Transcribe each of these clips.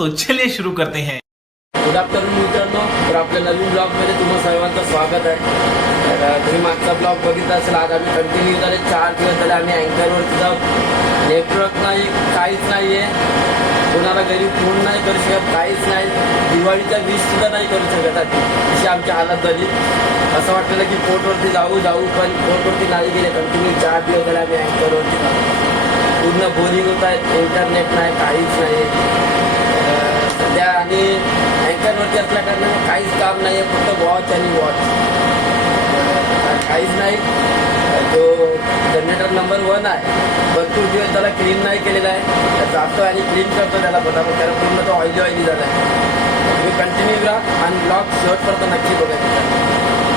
तो चलिए शुरू करते हैं। गुड आफ्टरनून मित्रांनो. तर आपल्या नवीन ब्लॉगमध्ये तुम्हा सर्वांचं स्वागत आहे. तर अ, तुम्ही मागचा ब्लॉग बघितला असेल आज आम्ही कंटिन्यू झाले चार दिवस झाले आम्ही अँकरवरती जाऊ नेटवर्क नाही काहीच नाही आहे कोणाला घरी फ़ोन नाही करू शकत काहीच नाही. दिवाळीच्या विश सुद्धा नाही करू शकत अशी आमची हालत झाली. असं वाटलेलं की पोर्टवरती जाऊ जाऊ पण पोर्टवरती नाही गेले. कंटिन्यू चार दिवस झाले आम्ही अँकरवरती पूर्ण बोरिंग होत आहेत इंटरनेट नाही काहीच नाही अँकरवरती असल्या कारणाने काहीच काम नाही आहे फक्त वॉच आणि वॉच काहीच नाही. जो जनरेटर नंबर वन आहे भरपूर दिवस त्याला क्लीन नाही केलेला आहे. तर जातो आणि क्लीन करतो त्याला पटापट त्याला पूर्ण तो ऑइली ऑइली झाला आहे तुम्ही कंटिन्यू राहा आणि ब्लॉग शेवटपर्यंत नक्की बघायचं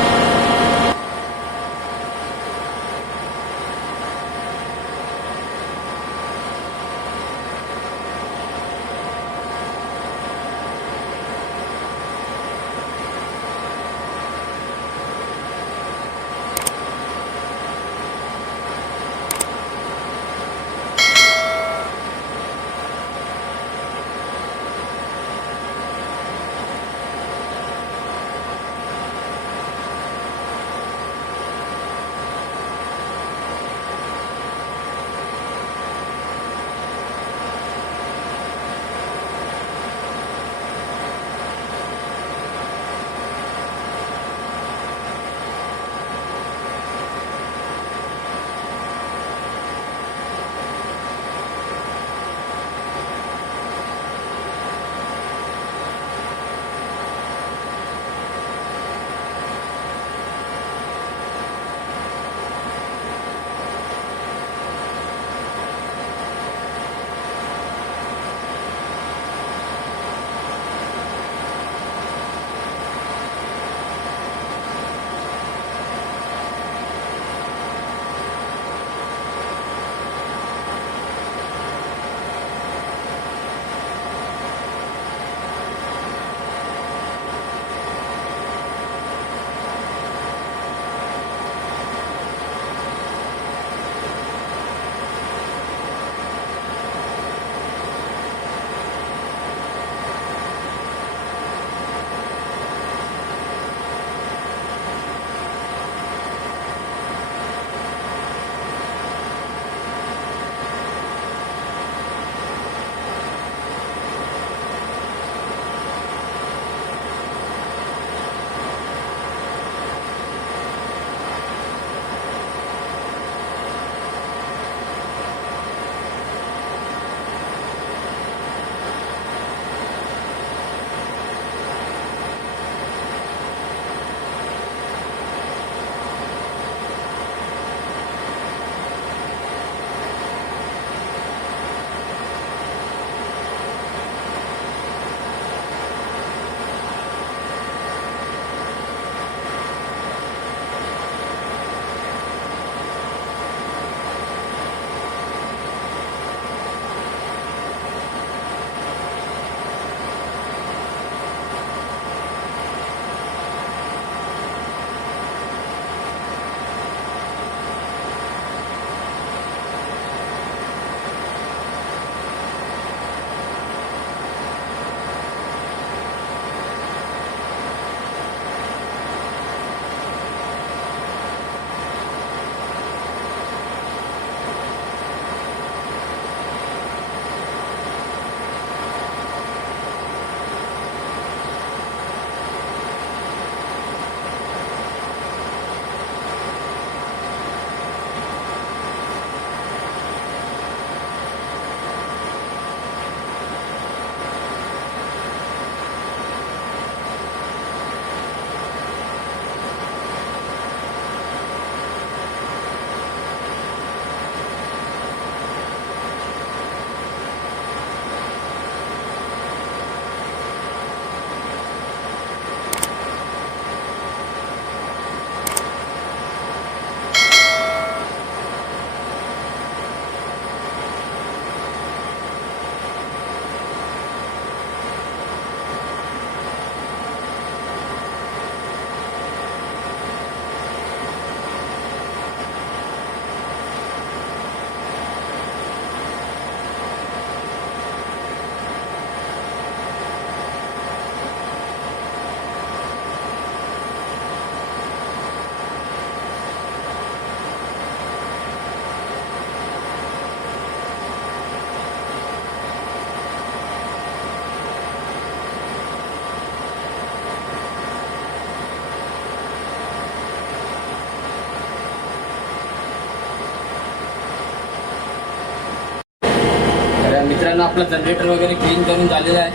मित्रांनो आपलं जनरेटर वगैरे क्लीन करून झालेलं आहे.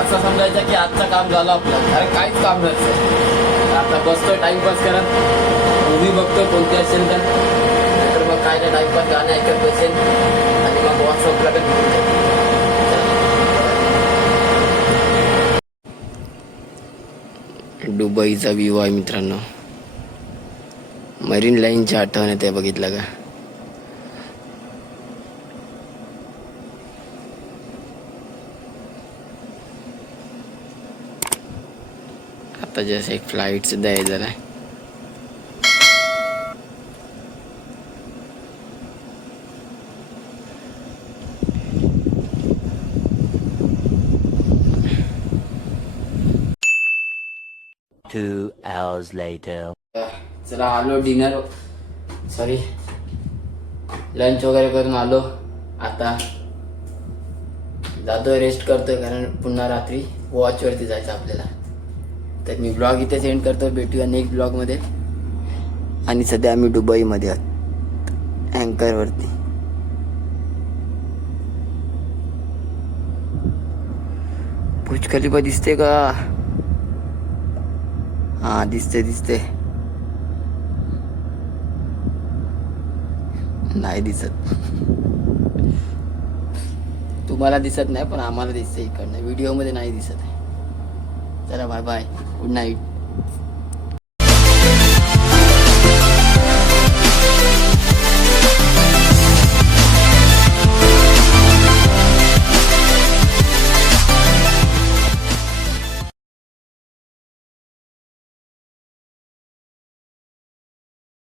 असं समजायचं की आजचं काम झालं आपलं. अरे काहीच काम नसतं आता बसतोय टाइमपास करत मूवी बघतो कोणती असेल तर. नाहीतर मग काय नाही टाइमपास गाणे ऐकत बसेल. आणि मग व्हॉट्सअपला पण दुबईचा व्ह्यू आहे मित्रांनो. मरीन लाईनची आठवण येते बघितलं का? आता जसं एक फ्लाईट सुद्धा Two hours later. चला आलो डिनर सॉरी लंच वगैरे करून आलो. आता जातोय रेस्ट करतोय कारण पुन्हा रात्री वॉचवरती जायचं आपल्याला. तर मी ब्लॉग इथे सेंड करतो. भेटूया नेक्स्ट ब्लॉगमध्ये आणि सध्या आम्ही दुबईमध्ये आहोत. अँकरवरती भुज खलिफा दिसते का? हा दिसते दिसते. नाही दिसत. तुम्हाला दिसत नाही पण आम्हाला दिसते इकडनं. व्हिडिओमध्ये नाही दिसत आहे. Dạ là vậy vậy. hôm nay.